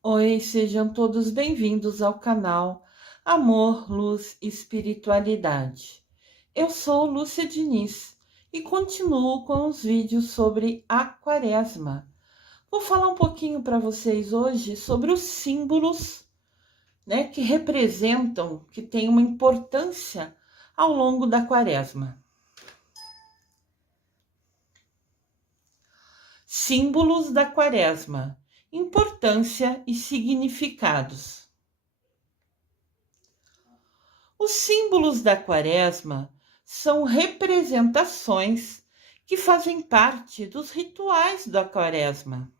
Oi, sejam todos bem-vindos ao canal Amor, Luz e Espiritualidade. Eu sou Lúcia Diniz e continuo com os vídeos sobre a Quaresma. Vou falar um pouquinho para vocês hoje sobre os símbolos, que representam, que têm uma importância ao longo da Quaresma. Símbolos da Quaresma, importância e significados. Os símbolos da Quaresma são representações que fazem parte dos rituais da Quaresma.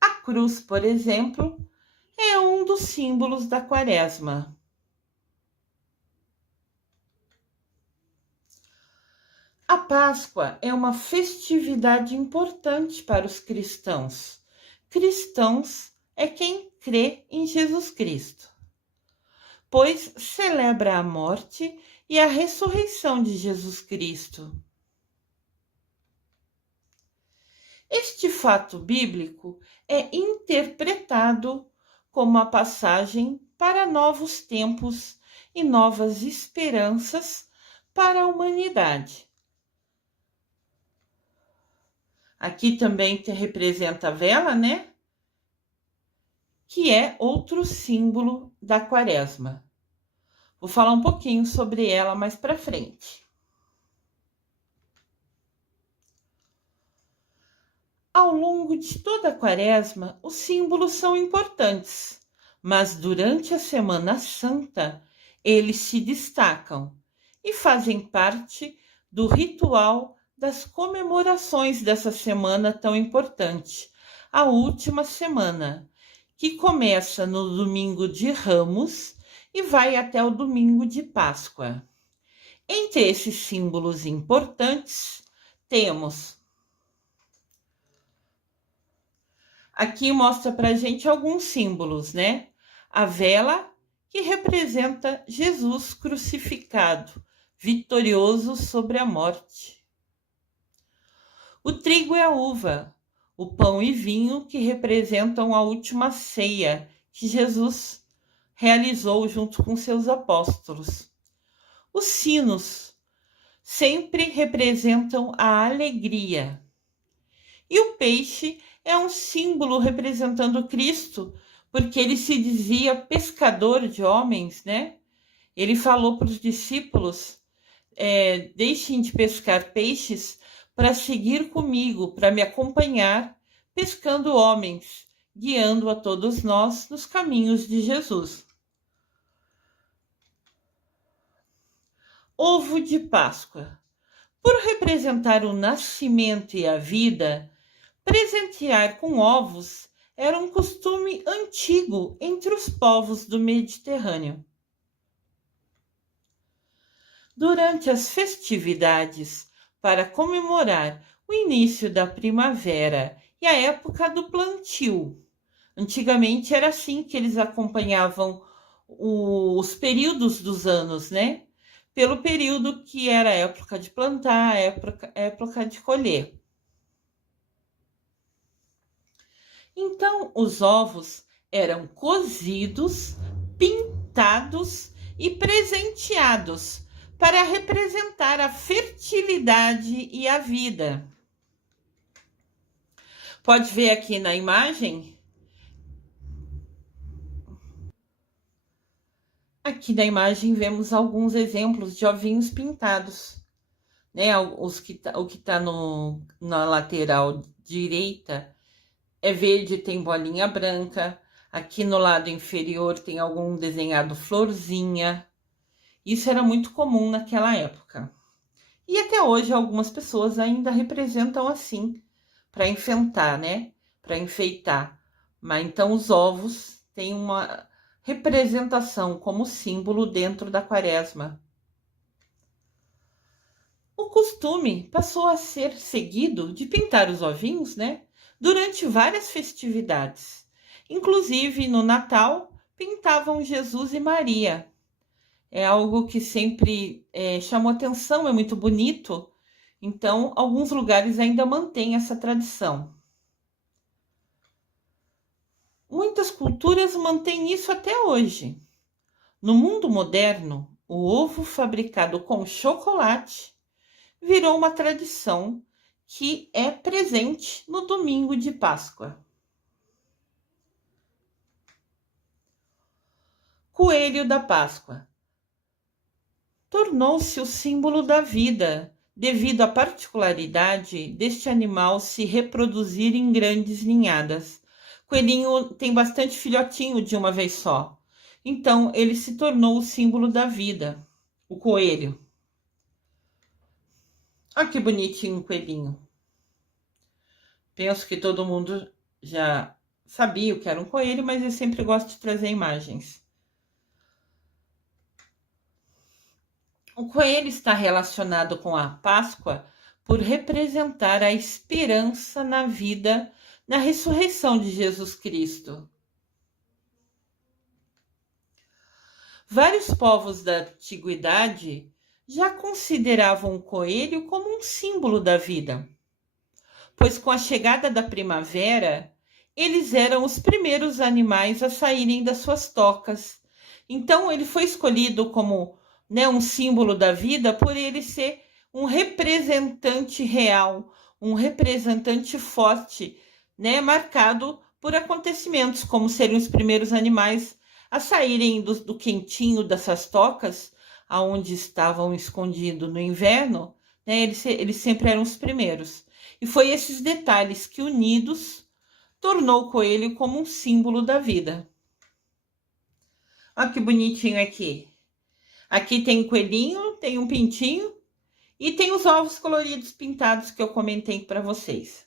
A cruz, por exemplo, é um dos símbolos da Quaresma. A Páscoa é uma festividade importante para os cristãos. Cristãos é quem crê em Jesus Cristo, pois celebra a morte e a ressurreição de Jesus Cristo. Este fato bíblico é interpretado como a passagem para novos tempos e novas esperanças para a humanidade. Aqui também representa a vela, que é outro símbolo da Quaresma. Vou falar um pouquinho sobre ela mais para frente. Ao longo de toda a Quaresma, os símbolos são importantes, mas durante a Semana Santa, eles se destacam e fazem parte do ritual das comemorações dessa semana tão importante, a última semana, que começa no domingo de Ramos e vai até o domingo de Páscoa. Entre esses símbolos importantes, temos aqui mostra para gente alguns símbolos, A vela, que representa Jesus crucificado, vitorioso sobre a morte. O trigo e a uva, o pão e vinho, que representam a última ceia que Jesus realizou junto com seus apóstolos. Os sinos sempre representam a alegria. E o peixe é um símbolo representando Cristo, porque ele se dizia pescador de homens, Ele falou para os discípulos, deixem de pescar peixes para seguir comigo, para me acompanhar, pescando homens, guiando a todos nós nos caminhos de Jesus. Ovo de Páscoa. Por representar o nascimento e a vida, presentear com ovos era um costume antigo entre os povos do Mediterrâneo. Durante as festividades, para comemorar o início da primavera e a época do plantio. Antigamente era assim que eles acompanhavam os períodos dos anos, Pelo período que era a época de plantar, época de colher. Então, os ovos eram cozidos, pintados e presenteados para representar a fertilidade e a vida. Pode ver aqui na imagem. Aqui na imagem vemos alguns exemplos de ovinhos pintados. O que está na lateral direita é verde, tem bolinha branca. Aqui no lado inferior tem algum desenhado florzinha. Isso era muito comum naquela época. E até hoje algumas pessoas ainda representam assim, para enfeitar, Para enfeitar. Mas então os ovos têm uma representação como símbolo dentro da Quaresma. O costume passou a ser seguido de pintar os ovinhos, Durante várias festividades. Inclusive no Natal, pintavam Jesus e Maria. É algo que sempre chamou atenção, é muito bonito. Então, alguns lugares ainda mantêm essa tradição. muitas culturas mantêm isso até hoje. No mundo moderno, o ovo fabricado com chocolate virou uma tradição que é presente no domingo de Páscoa. Coelho da Páscoa tornou-se o símbolo da vida, devido à particularidade deste animal se reproduzir em grandes ninhadas. Coelhinho tem bastante filhotinho de uma vez só. Então, ele se tornou o símbolo da vida, o coelho. Olha que bonitinho o coelhinho. Penso que todo mundo já sabia o que era um coelho, mas eu sempre gosto de trazer imagens. O coelho está relacionado com a Páscoa por representar a esperança na vida, na ressurreição de Jesus Cristo. Vários povos da antiguidade já consideravam o coelho como um símbolo da vida, pois com a chegada da primavera, eles eram os primeiros animais a saírem das suas tocas. Então, ele foi escolhido como um símbolo da vida por ele ser um representante real, um representante forte, marcado por acontecimentos, como serem os primeiros animais a saírem do quentinho dessas tocas, aonde estavam escondidos no inverno, eles sempre eram os primeiros. E foi esses detalhes que, unidos, tornou o coelho como um símbolo da vida. Olha que bonitinho aqui. Aqui tem um coelhinho, tem um pintinho e tem os ovos coloridos pintados que eu comentei para vocês.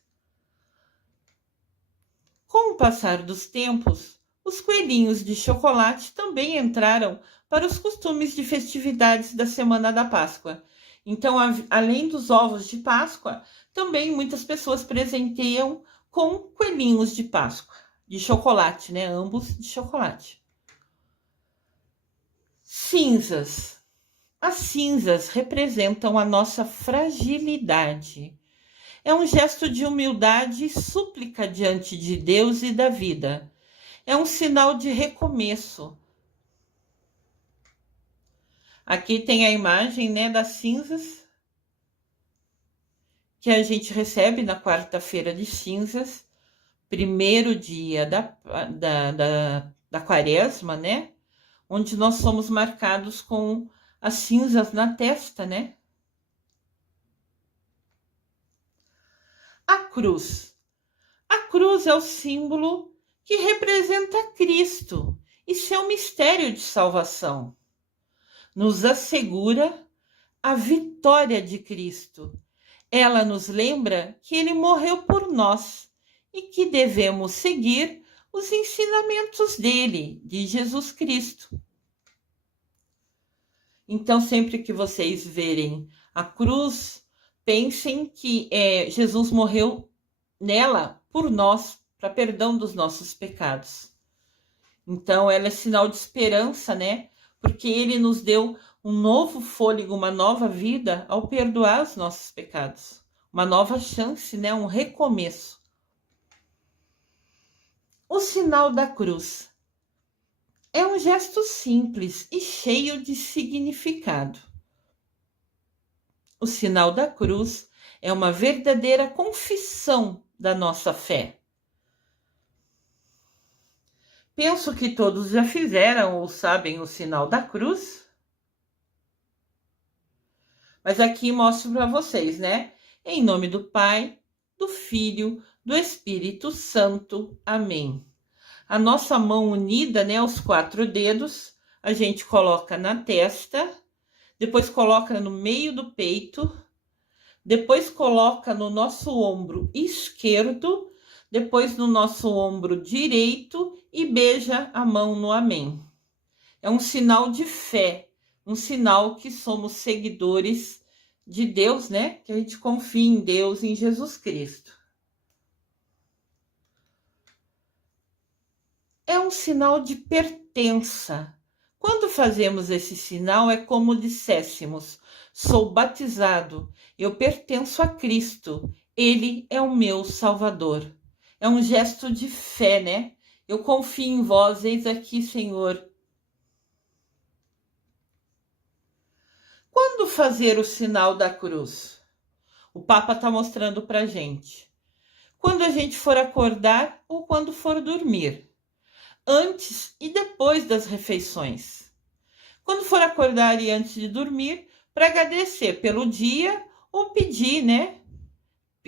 Com o passar dos tempos, os coelhinhos de chocolate também entraram para os costumes de festividades da Semana da Páscoa. Então, além dos ovos de Páscoa, também muitas pessoas presenteiam com coelhinhos de Páscoa, de chocolate, ambos de chocolate. Cinzas. As cinzas representam a nossa fragilidade. É um gesto de humildade e súplica diante de Deus e da vida. É um sinal de recomeço. Aqui tem a imagem, das cinzas que a gente recebe na quarta-feira de cinzas, primeiro dia da quaresma, onde nós somos marcados com as cinzas na testa, A cruz. A cruz é o símbolo que representa Cristo e seu mistério de salvação. Nos assegura a vitória de Cristo. Ela nos lembra que ele morreu por nós e que devemos seguir os ensinamentos dele, de Jesus Cristo. Então, sempre que vocês verem a cruz, pensem que Jesus morreu nela por nós, para perdão dos nossos pecados. Então, ela é sinal de esperança, porque ele nos deu um novo fôlego, uma nova vida ao perdoar os nossos pecados. Uma nova chance, um recomeço. O sinal da cruz é um gesto simples e cheio de significado. O sinal da cruz é uma verdadeira confissão da nossa fé. Penso que todos já fizeram ou sabem o sinal da cruz. Mas aqui mostro para vocês, Em nome do Pai, do Filho, do Espírito Santo. Amém. A nossa mão unida, os 4 dedos, a gente coloca na testa, depois coloca no meio do peito, depois coloca no nosso ombro esquerdo, depois no nosso ombro direito e beija a mão no amém. É um sinal de fé, um sinal que somos seguidores de Deus, Que a gente confia em Deus, em Jesus Cristo. É um sinal de pertença. Quando fazemos esse sinal, é como disséssemos: sou batizado, eu pertenço a Cristo, Ele é o meu Salvador. É um gesto de fé, Eu confio em vós, eis aqui, Senhor. Quando fazer o sinal da cruz? O Papa está mostrando para a gente. Quando a gente for acordar ou quando for dormir. Antes e depois das refeições. Quando for acordar e antes de dormir, para agradecer pelo dia ou pedir, né?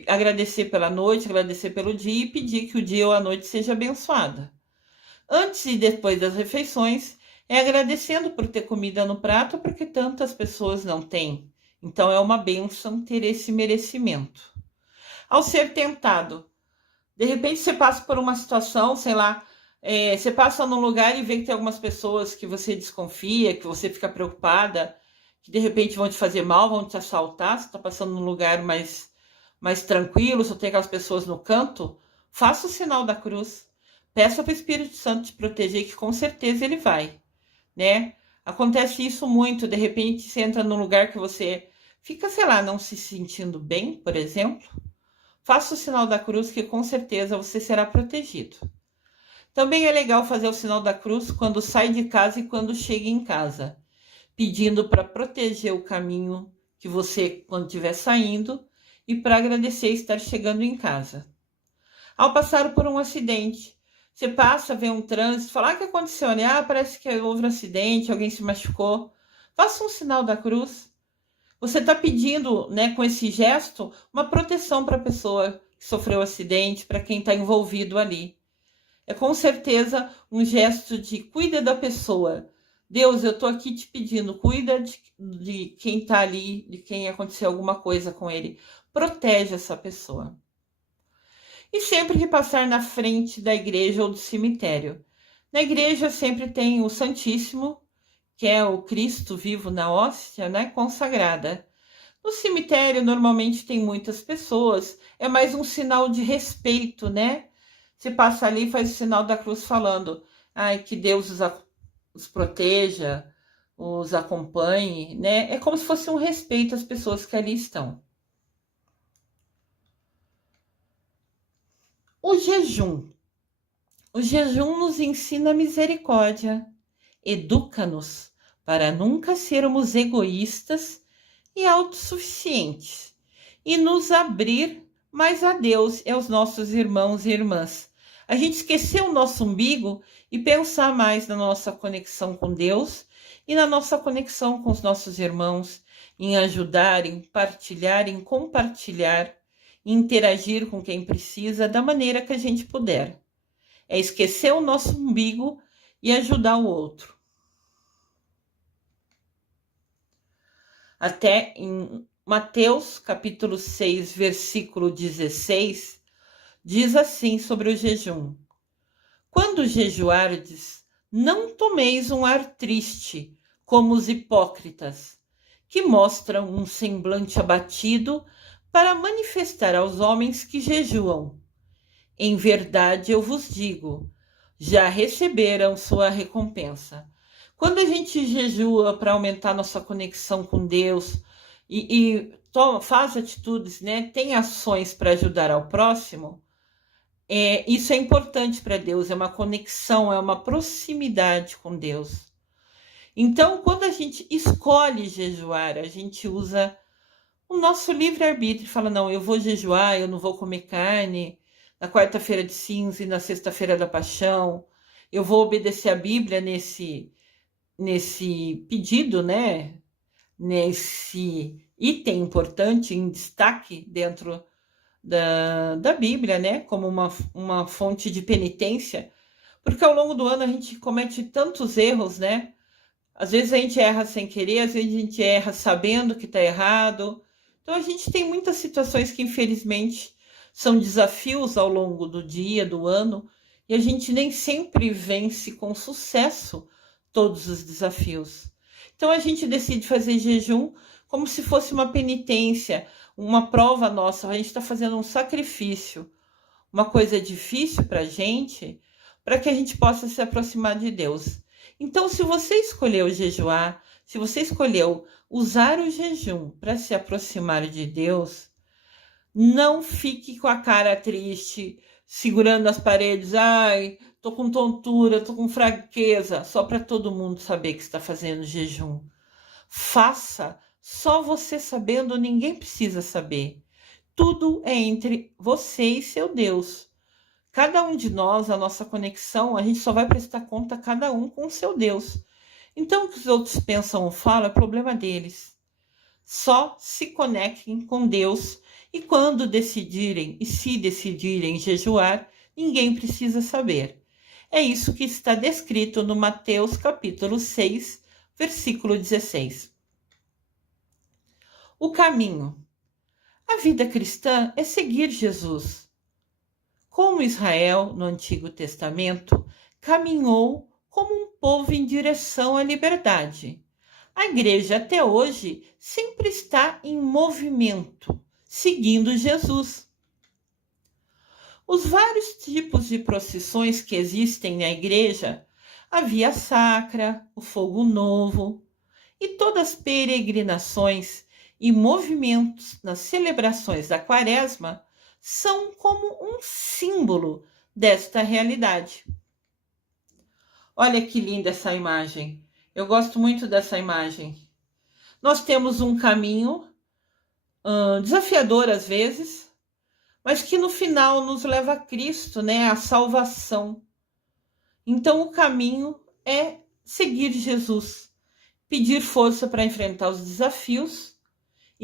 Agradecer pela noite, agradecer pelo dia e pedir que o dia ou a noite seja abençoada. Antes e depois das refeições, é agradecendo por ter comida no prato, porque tantas pessoas não têm. Então é uma bênção ter esse merecimento. Ao ser tentado, de repente você passa por uma situação, sei lá, você passa num lugar e vê que tem algumas pessoas que você desconfia, que você fica preocupada, que de repente vão te fazer mal, vão te assaltar, você está passando num lugar mais tranquilo, só tem aquelas pessoas no canto, faça o sinal da cruz. Peça para o Espírito Santo te proteger, que com certeza ele vai, né? Acontece isso muito, de repente você entra num lugar que você fica, sei lá, não se sentindo bem, por exemplo. Faça o sinal da cruz, que com certeza você será protegido. Também é legal fazer o sinal da cruz quando sai de casa e quando chega em casa, pedindo para proteger o caminho que você, quando estiver saindo, e para agradecer estar chegando em casa. Ao passar por um acidente, você passa, vê um trânsito, fala, o que aconteceu? Parece que houve um acidente, alguém se machucou. Faça um sinal da cruz. Você está pedindo, né, com esse gesto, uma proteção para a pessoa que sofreu o acidente, para quem está envolvido ali. É com certeza um gesto de cuida da pessoa. Deus, eu estou aqui te pedindo, cuida de quem está ali, de quem aconteceu alguma coisa com ele. Protege essa pessoa. E sempre que passar na frente da igreja ou do cemitério. Na igreja sempre tem o Santíssimo, que é o Cristo vivo na hóstia, né, consagrada. No cemitério normalmente tem muitas pessoas, é mais um sinal de respeito, né? Você passa ali e faz o sinal da cruz falando, que Deus os proteja, os acompanhe, né? É como se fosse um respeito às pessoas que ali estão. O jejum. O jejum nos ensina misericórdia, educa-nos para nunca sermos egoístas e autossuficientes e nos abrir mais a Deus e aos nossos irmãos e irmãs. A gente esqueceu o nosso umbigo e pensar mais na nossa conexão com Deus e na nossa conexão com os nossos irmãos, em ajudar, em partilhar, em compartilhar, em interagir com quem precisa da maneira que a gente puder. É esquecer o nosso umbigo e ajudar o outro. Até em Mateus, capítulo 6, versículo 16, diz assim sobre o jejum. Quando jejuardes, não tomeis um ar triste, como os hipócritas, que mostram um semblante abatido para manifestar aos homens que jejuam. Em verdade eu vos digo, já receberam sua recompensa. Quando a gente jejua para aumentar nossa conexão com Deus faz atitudes, né, tem ações para ajudar ao próximo, isso é importante para Deus, é uma conexão, é uma proximidade com Deus. Então, quando a gente escolhe jejuar, a gente usa o nosso livre-arbítrio, fala, não, eu vou jejuar, eu não vou comer carne na quarta-feira de cinza e na sexta-feira da paixão, eu vou obedecer a Bíblia nesse pedido, né? Nesse item importante em destaque dentro da Bíblia, né? Como uma fonte de penitência, porque ao longo do ano a gente comete tantos erros, né? Às vezes a gente erra sem querer, às vezes a gente erra sabendo que está errado. Então a gente tem muitas situações que infelizmente são desafios ao longo do dia, do ano, e a gente nem sempre vence com sucesso todos os desafios. Então a gente decide fazer jejum como se fosse uma penitência, uma prova nossa. A gente está fazendo um sacrifício, uma coisa difícil para a gente, para que a gente possa se aproximar de Deus. Então, se você escolheu jejuar, se você escolheu usar o jejum para se aproximar de Deus, não fique com a cara triste, segurando as paredes. Ai, tô com tontura, tô com fraqueza, só para todo mundo saber que está fazendo jejum. Faça, só você sabendo, ninguém precisa saber. Tudo é entre você e seu Deus. Cada um de nós, a nossa conexão, a gente só vai prestar conta cada um com o seu Deus. Então, o que os outros pensam ou falam é problema deles. Só se conectem com Deus e quando decidirem e se decidirem jejuar, ninguém precisa saber. É isso que está descrito no Mateus capítulo 6, versículo 16. O caminho. A vida cristã é seguir Jesus. Como Israel, no Antigo Testamento, caminhou como um povo em direção à liberdade. A igreja até hoje sempre está em movimento, seguindo Jesus. Os vários tipos de procissões que existem na igreja, a via sacra, o fogo novo e todas as peregrinações e movimentos nas celebrações da Quaresma são como um símbolo desta realidade. Olha que linda essa imagem. Eu gosto muito dessa imagem. Nós temos um caminho desafiador às vezes, mas que no final nos leva a Cristo, né? A salvação. Então o caminho é seguir Jesus, pedir força para enfrentar os desafios,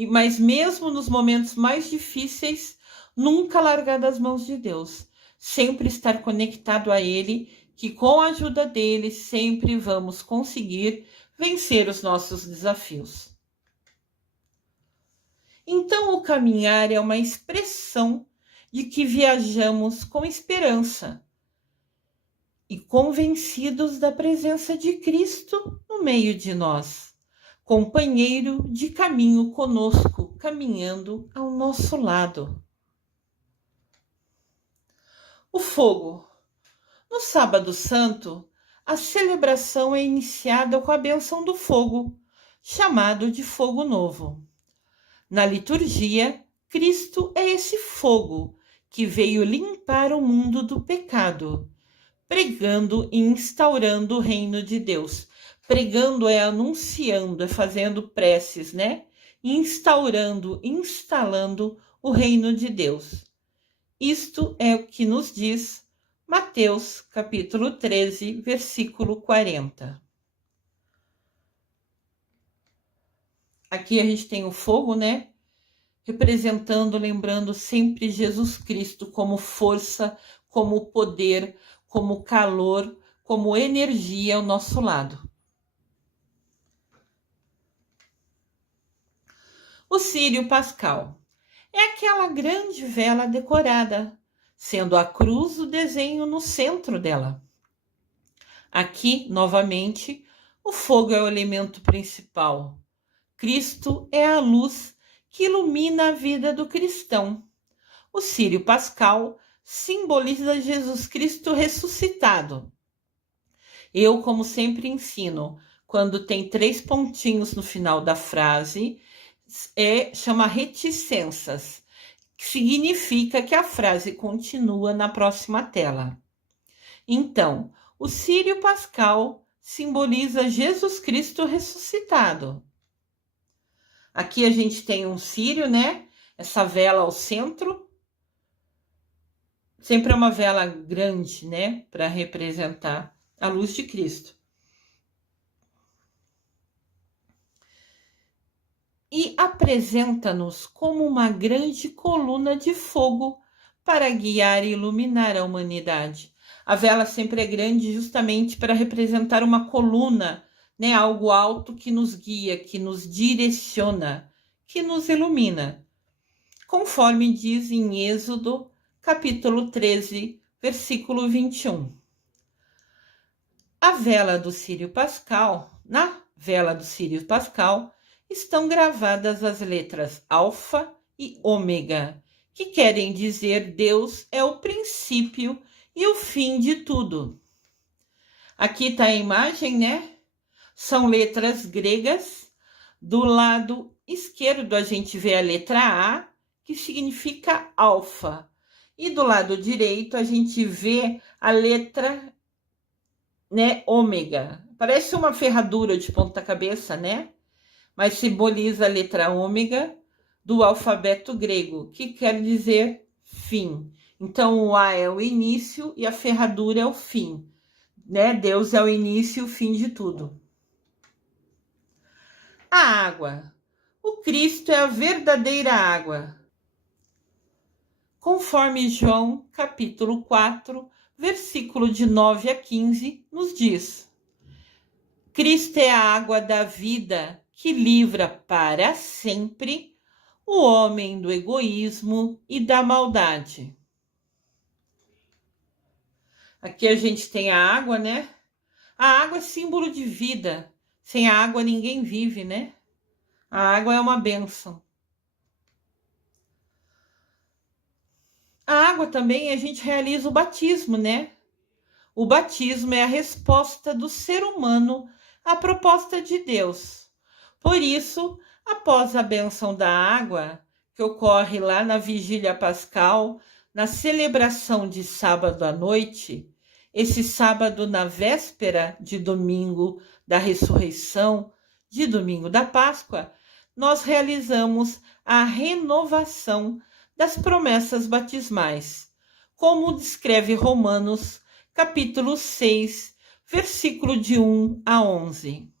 mas mesmo nos momentos mais difíceis, nunca largar das mãos de Deus. Sempre estar conectado a Ele, que com a ajuda dele sempre vamos conseguir vencer os nossos desafios. Então, o caminhar é uma expressão de que viajamos com esperança e convencidos da presença de Cristo no meio de nós, companheiro de caminho conosco, caminhando ao nosso lado. O fogo. No Sábado Santo, a celebração é iniciada com a bênção do fogo, chamado de fogo novo. Na liturgia, Cristo é esse fogo que veio limpar o mundo do pecado, pregando e instaurando o reino de Deus. Pregando é anunciando, é fazendo preces, né? Instaurando, instalando o reino de Deus. Isto é o que nos diz Mateus, capítulo 13, versículo 40. Aqui a gente tem o fogo, né? Representando, lembrando sempre Jesus Cristo como força, como poder, como calor, como energia ao nosso lado. O círio pascal é aquela grande vela decorada, sendo a cruz o desenho no centro dela. Aqui, novamente, o fogo é o elemento principal. Cristo é a luz que ilumina a vida do cristão. O círio pascal simboliza Jesus Cristo ressuscitado. Eu, como sempre ensino, quando tem 3 pontinhos no final da frase, chama reticências, que significa que a frase continua na próxima tela. Então, o círio pascal simboliza Jesus Cristo ressuscitado. Aqui a gente tem um círio, né? Essa vela ao centro. Sempre é uma vela grande, né? Para representar a luz de Cristo. E apresenta-nos como uma grande coluna de fogo para guiar e iluminar a humanidade. A vela sempre é grande justamente para representar uma coluna, né? Algo alto que nos guia, que nos direciona, que nos ilumina. Conforme diz em Êxodo, capítulo 13, versículo 21. Na vela do círio pascal, estão gravadas as letras alfa e ômega, que querem dizer Deus é o princípio e o fim de tudo. Aqui está a imagem, né? São letras gregas. Do lado esquerdo a gente vê a letra A, que significa alfa. E do lado direito a gente vê a letra, né, ômega. Parece uma ferradura de ponta cabeça, né? Mas simboliza a letra ômega do alfabeto grego, que quer dizer fim. Então o A é o início e a ferradura é o fim, né? Deus é o início e o fim de tudo. A água. O Cristo é a verdadeira água. Conforme João, capítulo 4, versículo de 9 a 15, nos diz: Cristo é a água da vida que livra para sempre o homem do egoísmo e da maldade. Aqui a gente tem a água, né? A água é símbolo de vida. Sem a água ninguém vive, né? A água é uma bênção. A água também a gente realiza o batismo, né? O batismo é a resposta do ser humano à proposta de Deus. Por isso, após a bênção da água, que ocorre lá na vigília pascal, na celebração de sábado à noite, esse sábado na véspera de domingo da ressurreição, de domingo da Páscoa, nós realizamos a renovação das promessas batismais, como descreve Romanos, capítulo 6, versículo de 1 a 11.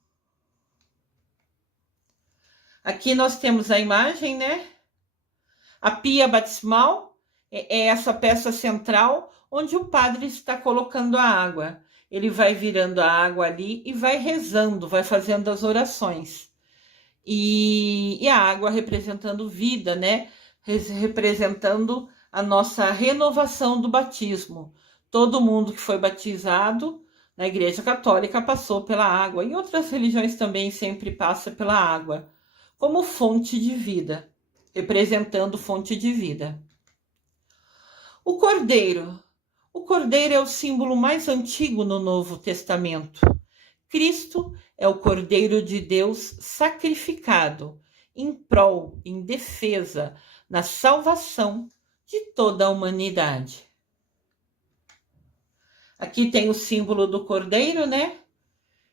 Aqui nós temos a imagem, né? A pia batismal é essa peça central onde o padre está colocando a água. Ele vai virando a água ali e vai rezando, vai fazendo as orações. E a água representando vida, né? Representando a nossa renovação do batismo. Todo mundo que foi batizado na Igreja Católica passou pela água. Em outras religiões também sempre passa pela água, como fonte de vida, representando fonte de vida. O Cordeiro. O Cordeiro é o símbolo mais antigo no Novo Testamento. Cristo é o Cordeiro de Deus sacrificado em prol, em defesa, na salvação de toda a humanidade. Aqui tem o símbolo do Cordeiro, né?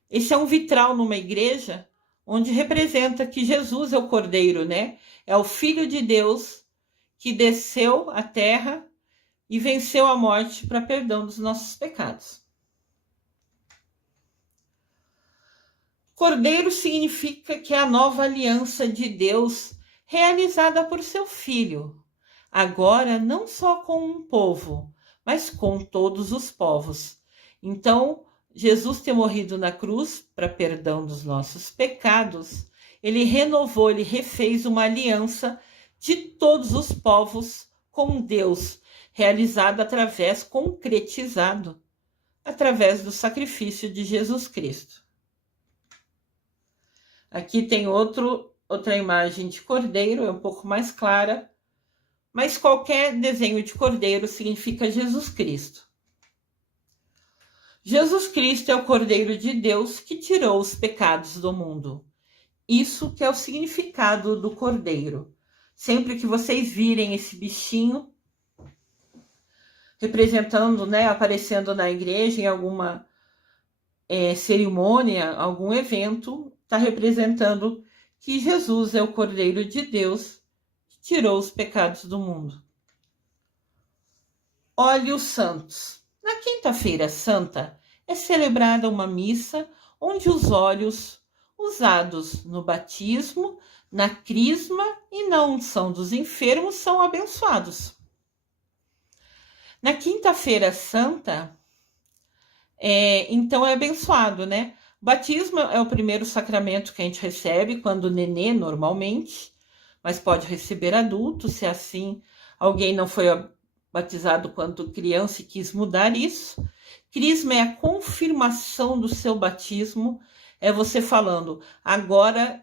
Esse é um vitral numa igreja onde representa que Jesus é o Cordeiro, né? É o Filho de Deus que desceu à terra e venceu a morte para perdão dos nossos pecados. Cordeiro significa que é a nova aliança de Deus realizada por seu Filho, agora não só com um povo, mas com todos os povos. Então, Jesus ter morrido na cruz para perdão dos nossos pecados, ele renovou, ele refez uma aliança de todos os povos com Deus, realizada concretizado através do sacrifício de Jesus Cristo. Aqui tem outra imagem de cordeiro, é um pouco mais clara, mas qualquer desenho de cordeiro significa Jesus Cristo. Jesus Cristo é o Cordeiro de Deus que tirou os pecados do mundo. Isso que é o significado do cordeiro. Sempre que vocês virem esse bichinho representando, né, aparecendo na igreja em alguma cerimônia, algum evento, está representando que Jesus é o Cordeiro de Deus que tirou os pecados do mundo. Óleos santos. Na Quinta-feira Santa é celebrada uma missa onde os óleos usados no batismo, na crisma e na unção dos enfermos são abençoados. Na Quinta-feira Santa, então é abençoado, né? O batismo é o primeiro sacramento que a gente recebe quando nenê, normalmente, mas pode receber adulto, se assim alguém não foi batizado quando criança e quis mudar isso. Crisma é a confirmação do seu batismo, é você falando,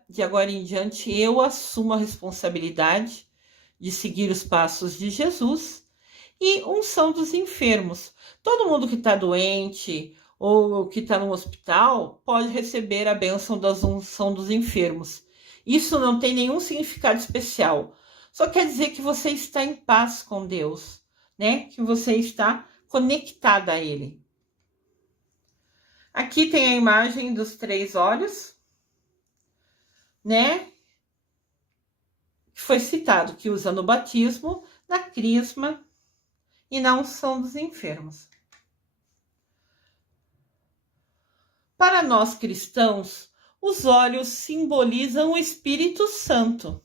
de agora em diante, eu assumo a responsabilidade de seguir os passos de Jesus. E unção dos enfermos. Todo mundo que está doente ou que está no hospital pode receber a bênção da unção dos enfermos. Isso não tem nenhum significado especial. Só quer dizer que você está em paz com Deus. né, que você está conectada a ele. Aqui tem a imagem dos 3 olhos, né, que foi citado, que usa no batismo, na crisma e na unção dos enfermos. Para nós cristãos, os olhos simbolizam o Espírito Santo,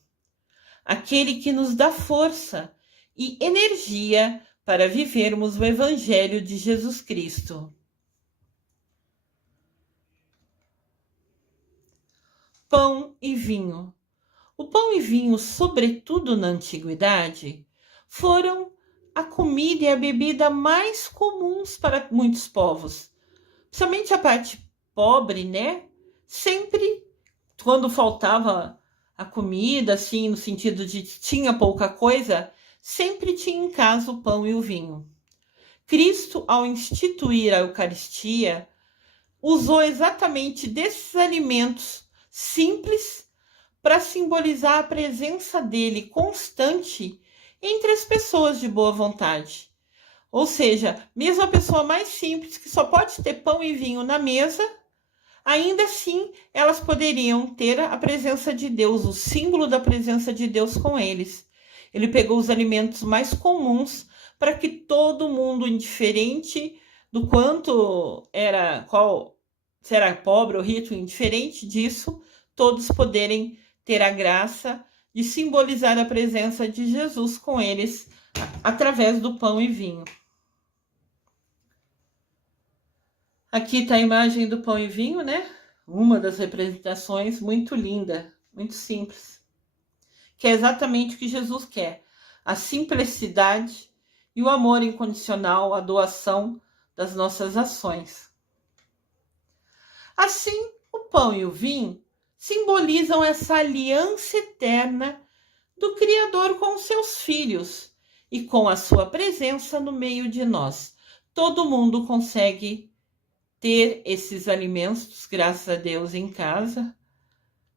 aquele que nos dá força e energia para vivermos o Evangelho de Jesus Cristo. Pão e vinho. O pão e vinho, sobretudo na antiguidade, foram a comida e a bebida mais comuns para muitos povos. Somente a parte pobre, né? Sempre, quando faltava a comida, assim, no sentido de tinha pouca coisa, sempre tinha em casa o pão e o vinho. Cristo, ao instituir a Eucaristia, usou exatamente desses alimentos simples para simbolizar a presença dele constante entre as pessoas de boa vontade. Ou seja, mesmo a pessoa mais simples, que só pode ter pão e vinho na mesa, ainda assim elas poderiam ter a presença de Deus, o símbolo da presença de Deus com eles. Ele pegou os alimentos mais comuns para que todo mundo, indiferente do quanto era, se era pobre ou rico, indiferente disso, todos poderem ter a graça de simbolizar a presença de Jesus com eles através do pão e vinho. Aqui está a imagem do pão e vinho, né? Uma das representações, muito linda, muito simples, que é exatamente o que Jesus quer: a simplicidade e o amor incondicional, a doação das nossas ações. Assim, o pão e o vinho simbolizam essa aliança eterna do Criador com seus filhos e com a sua presença no meio de nós. Todo mundo consegue ter esses alimentos, graças a Deus, em casa.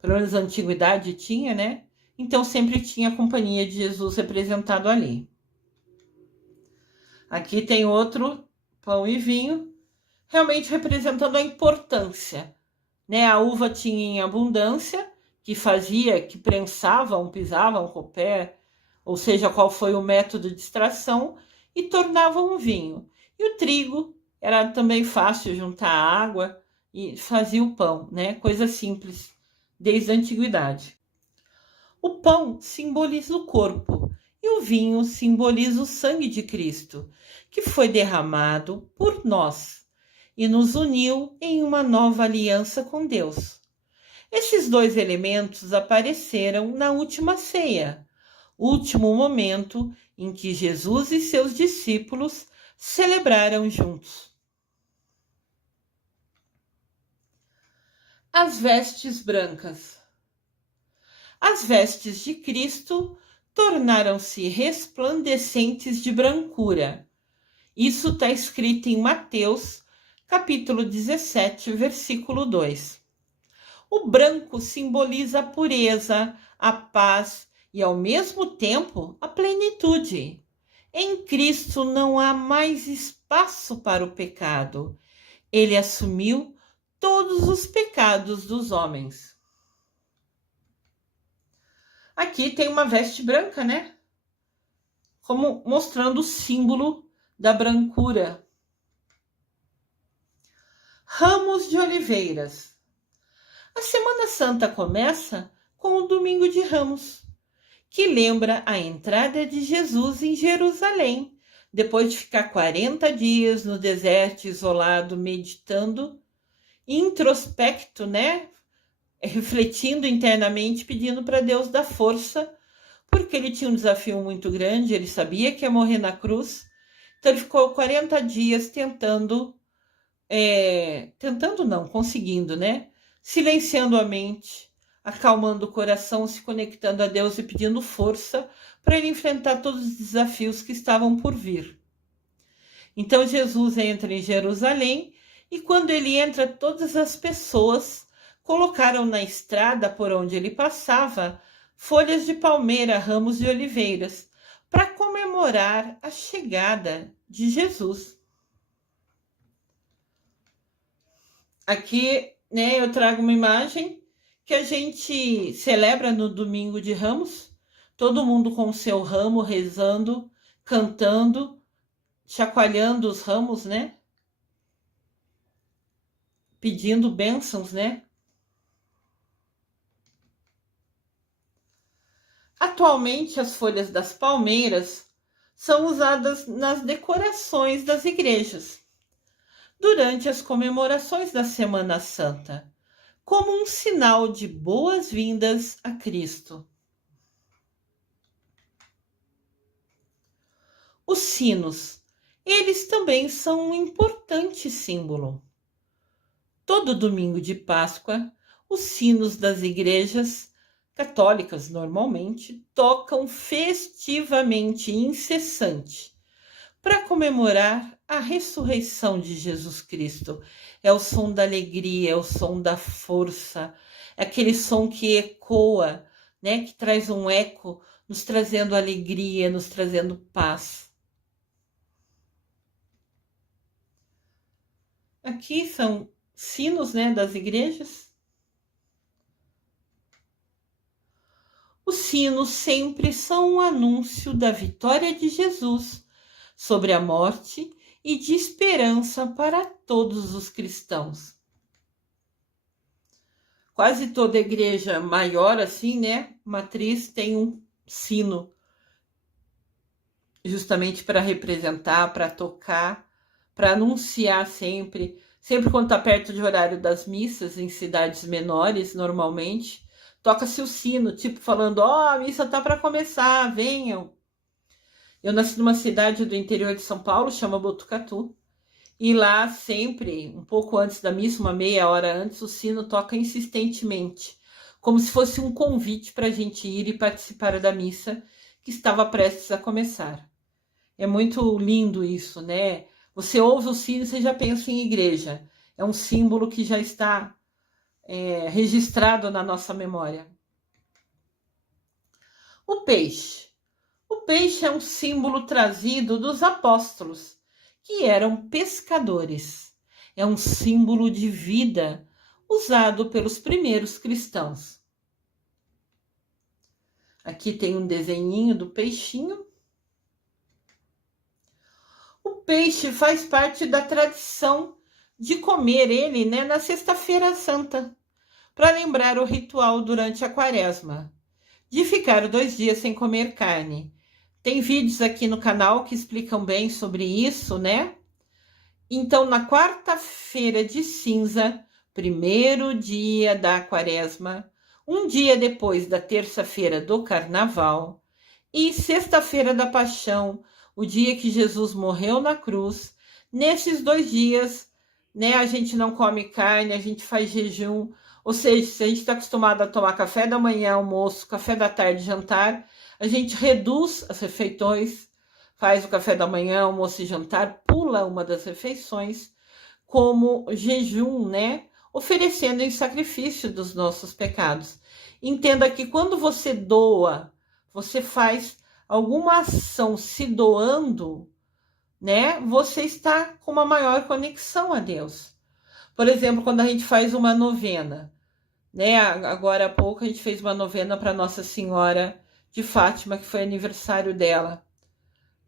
Pelo menos na antiguidade tinha, né? Então sempre tinha a companhia de Jesus representado ali. Aqui tem outro pão e vinho, realmente representando a importância, né? A uva tinha em abundância, que fazia, que prensavam, pisavam com o pé, ou seja, qual foi o método de extração, e tornavam um vinho. E o trigo era também fácil juntar água e fazia o pão, né? Coisa simples, desde a antiguidade. O pão simboliza o corpo e o vinho simboliza o sangue de Cristo, que foi derramado por nós e nos uniu em uma nova aliança com Deus. Esses 2 elementos apareceram na última ceia, último momento em que Jesus e seus discípulos celebraram juntos. As vestes brancas. As vestes de Cristo tornaram-se resplandecentes de brancura. Isso está escrito em Mateus, capítulo 17, versículo 2. O branco simboliza a pureza, a paz e, ao mesmo tempo, a plenitude. Em Cristo não há mais espaço para o pecado. Ele assumiu todos os pecados dos homens. Aqui tem uma veste branca, né? Como mostrando o símbolo da brancura. Ramos de oliveiras. A Semana Santa começa com o Domingo de Ramos, que lembra a entrada de Jesus em Jerusalém, depois de ficar 40 dias no deserto, isolado, meditando, introspecto, né? Refletindo internamente, pedindo para Deus dar força, porque ele tinha um desafio muito grande, ele sabia que ia morrer na cruz, então ele ficou 40 dias conseguindo, né? Silenciando a mente, acalmando o coração, se conectando a Deus e pedindo força para ele enfrentar todos os desafios que estavam por vir. Então Jesus entra em Jerusalém e quando ele entra, todas as pessoas colocaram na estrada por onde ele passava folhas de palmeira, ramos de oliveiras, para comemorar a chegada de Jesus. Aqui, né, eu trago uma imagem que a gente celebra no Domingo de Ramos, todo mundo com o seu ramo, rezando, cantando, chacoalhando os ramos, né? Pedindo bênçãos, né? Atualmente, as folhas das palmeiras são usadas nas decorações das igrejas durante as comemorações da Semana Santa, como um sinal de boas-vindas a Cristo. Os sinos, eles também são um importante símbolo. Todo domingo de Páscoa, os sinos das igrejas católicas, normalmente, tocam festivamente incessante para comemorar a ressurreição de Jesus Cristo. É o som da alegria, é o som da força, é aquele som que ecoa, né, que traz um eco, nos trazendo alegria, nos trazendo paz. Aqui são sinos, né, das igrejas. Os sinos sempre são um anúncio da vitória de Jesus sobre a morte e de esperança para todos os cristãos. Quase toda igreja maior, assim, né, matriz, tem um sino, justamente para representar, para tocar, para anunciar sempre quando está perto de horário das missas, em cidades menores, normalmente, toca-se o sino, tipo falando, a missa está para começar, venham. Eu nasci numa cidade do interior de São Paulo, chama Botucatu, e lá sempre, um pouco antes da missa, uma meia hora antes, o sino toca insistentemente, como se fosse um convite para a gente ir e participar da missa que estava prestes a começar. É muito lindo isso, né? Você ouve o sino e você já pensa em igreja. É um símbolo que já está registrado na nossa memória. O peixe. O peixe é um símbolo trazido dos apóstolos, que eram pescadores. É um símbolo de vida usado pelos primeiros cristãos. Aqui tem um desenhinho do peixinho. O peixe faz parte da tradição de comer ele, né, na Sexta-feira Santa, para lembrar o ritual durante a Quaresma, de ficar 2 dias sem comer carne. Tem vídeos aqui no canal que explicam bem sobre isso, né? Então, na quarta-feira de cinza, primeiro dia da Quaresma, um dia depois da terça-feira do Carnaval e sexta-feira da Paixão, o dia que Jesus morreu na cruz, nesses 2 dias, né, a gente não come carne, a gente faz jejum, ou seja, se a gente está acostumado a tomar café da manhã, almoço, café da tarde, jantar, a gente reduz as refeições, faz o café da manhã, almoço e jantar, pula uma das refeições, como jejum, né, oferecendo em sacrifício dos nossos pecados. Entenda que quando você doa, você faz alguma ação se doando, né? Você está com uma maior conexão a Deus. Por exemplo, quando a gente faz uma novena, né? Agora há pouco a gente fez uma novena para Nossa Senhora de Fátima, que foi aniversário dela,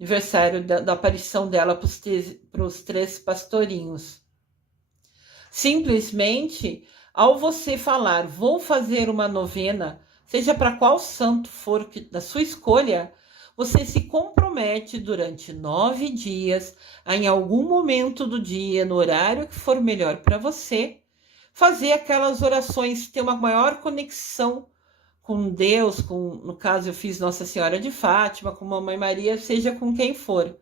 aniversário da aparição dela para os 3 pastorinhos. Simplesmente, ao você falar, vou fazer uma novena, seja para qual santo for da sua escolha, você se compromete durante 9 dias, a, em algum momento do dia, no horário que for melhor para você, fazer aquelas orações, ter uma maior conexão com Deus, no caso eu fiz Nossa Senhora de Fátima, com Mamãe Maria, seja com quem for.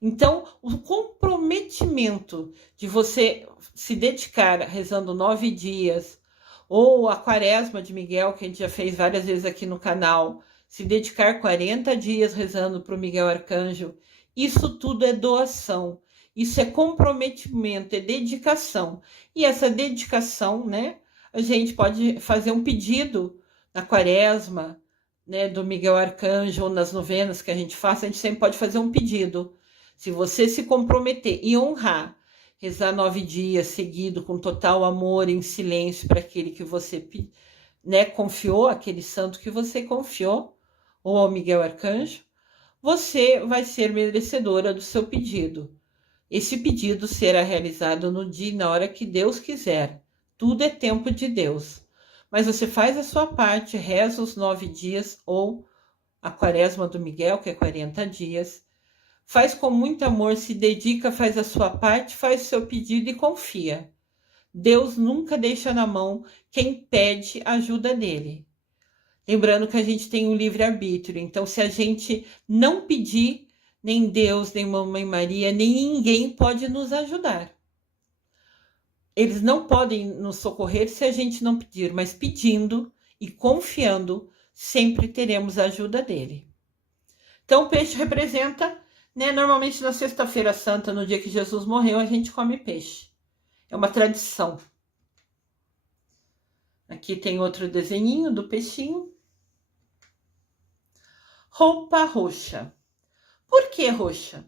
Então, o comprometimento de você se dedicar rezando 9 dias, ou a Quaresma de Miguel, que a gente já fez várias vezes aqui no canal, se dedicar 40 dias rezando para o Miguel Arcanjo, isso tudo é doação, isso é comprometimento, é dedicação. E essa dedicação, né, a gente pode fazer um pedido na Quaresma, né, do Miguel Arcanjo ou nas novenas que a gente faça, a gente sempre pode fazer um pedido. Se você se comprometer e honrar, rezar 9 dias seguido com total amor, em silêncio para aquele que você, né, confiou, aquele santo que você confiou, ou ao Miguel Arcanjo, você vai ser merecedora do seu pedido. Esse pedido será realizado no dia e na hora que Deus quiser. Tudo é tempo de Deus. Mas você faz a sua parte, reza os 9 dias ou a quaresma do Miguel, que é 40 dias. Faz com muito amor, se dedica, faz a sua parte, faz o seu pedido e confia. Deus nunca deixa na mão quem pede ajuda dele. Lembrando que a gente tem um livre-arbítrio. Então, se a gente não pedir, nem Deus, nem Mamãe Maria, nem ninguém pode nos ajudar. Eles não podem nos socorrer se a gente não pedir, mas pedindo e confiando, sempre teremos a ajuda dele. Então, o peixe representa, né? Normalmente na Sexta-feira Santa, no dia que Jesus morreu, a gente come peixe. É uma tradição. Aqui tem outro desenhinho do peixinho. Roupa roxa. Por que roxa?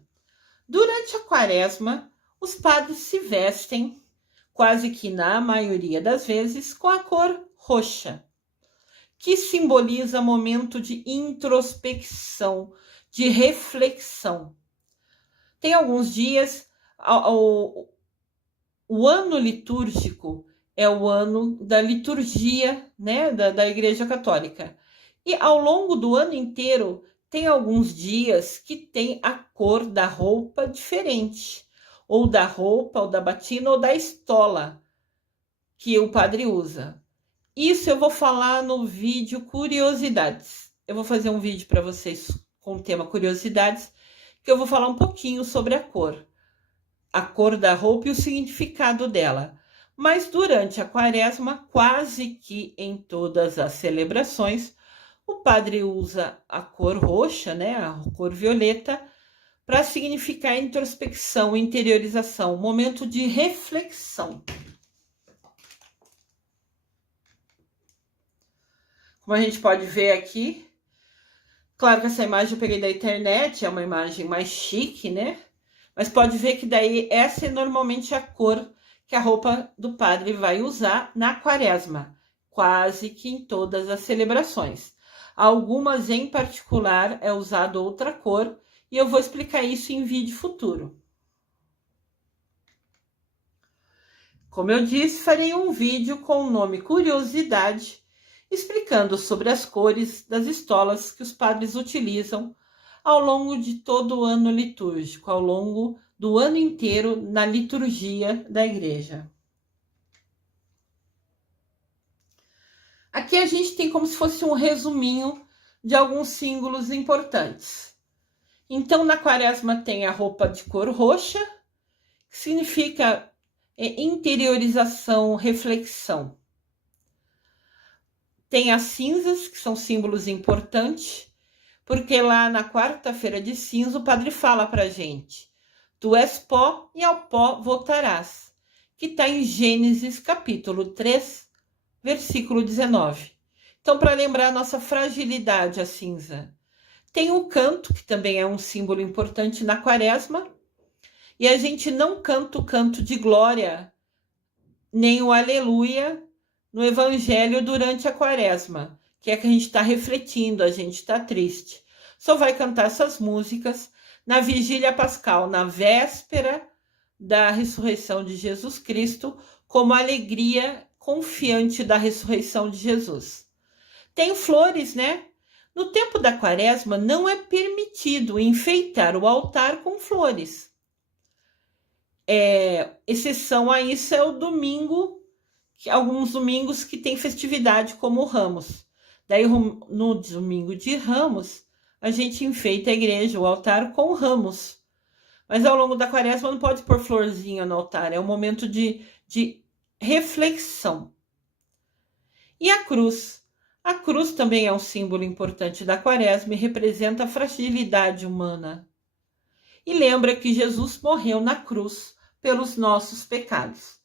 Durante a quaresma, os padres se vestem, quase que na maioria das vezes, com a cor roxa, que simboliza momento de introspecção, de reflexão. Tem alguns dias, o ano litúrgico é o ano da liturgia, né, da Igreja Católica. E ao longo do ano inteiro, tem alguns dias que tem a cor da roupa diferente. Ou da roupa, ou da batina, ou da estola que o padre usa. Isso eu vou falar no vídeo Curiosidades. Eu vou fazer um vídeo para vocês com o tema Curiosidades, que eu vou falar um pouquinho sobre a cor da roupa e o significado dela. Mas durante a quaresma, quase que em todas as celebrações, o padre usa a cor roxa, né, a cor violeta, para significar introspecção, interiorização, momento de reflexão. Como a gente pode ver aqui, claro que essa imagem eu peguei da internet, é uma imagem mais chique, né? Mas pode ver que daí essa é normalmente a cor que a roupa do padre vai usar na quaresma, quase que em todas as celebrações. Algumas em particular é usado outra cor, e eu vou explicar isso em vídeo futuro. Como eu disse, farei um vídeo com o nome Curiosidade, explicando sobre as cores das estolas que os padres utilizam ao longo de todo o ano litúrgico, ao longo do ano inteiro na liturgia da igreja. Aqui a gente tem como se fosse um resuminho de alguns símbolos importantes. Então, na quaresma tem a roupa de cor roxa, que significa interiorização, reflexão. Tem as cinzas, que são símbolos importantes, porque lá na quarta-feira de cinza o padre fala para a gente: tu és pó e ao pó voltarás, que está em Gênesis capítulo 3, versículo 19. Então, para lembrar a nossa fragilidade, a cinza. Tem o canto, que também é um símbolo importante na quaresma, e a gente não canta o canto de glória, nem o aleluia no evangelho durante a quaresma, que é que a gente está refletindo, a gente está triste. Só vai cantar essas músicas na vigília pascal, na véspera da ressurreição de Jesus Cristo, como alegria confiante da ressurreição de Jesus. Tem flores, né? No tempo da quaresma, não é permitido enfeitar o altar com flores. Exceção a isso é o domingo, alguns domingos que tem festividade, como o Ramos. Daí, no domingo de Ramos, a gente enfeita a igreja, o altar, com ramos. Mas ao longo da quaresma não pode pôr florzinha no altar, é um momento de reflexão. E a cruz? A cruz também é um símbolo importante da quaresma e representa a fragilidade humana. E lembra que Jesus morreu na cruz pelos nossos pecados.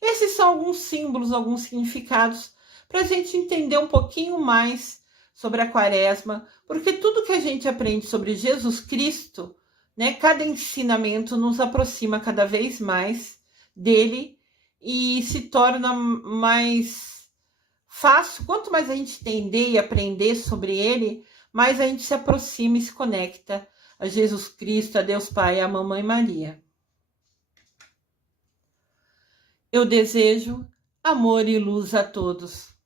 Esses são alguns símbolos, alguns significados, para a gente entender um pouquinho mais sobre a Quaresma, porque tudo que a gente aprende sobre Jesus Cristo, né, cada ensinamento nos aproxima cada vez mais dele e se torna mais fácil. Quanto mais a gente entender e aprender sobre ele, mais a gente se aproxima e se conecta a Jesus Cristo, a Deus Pai e a Mamãe Maria. Eu desejo amor e luz a todos.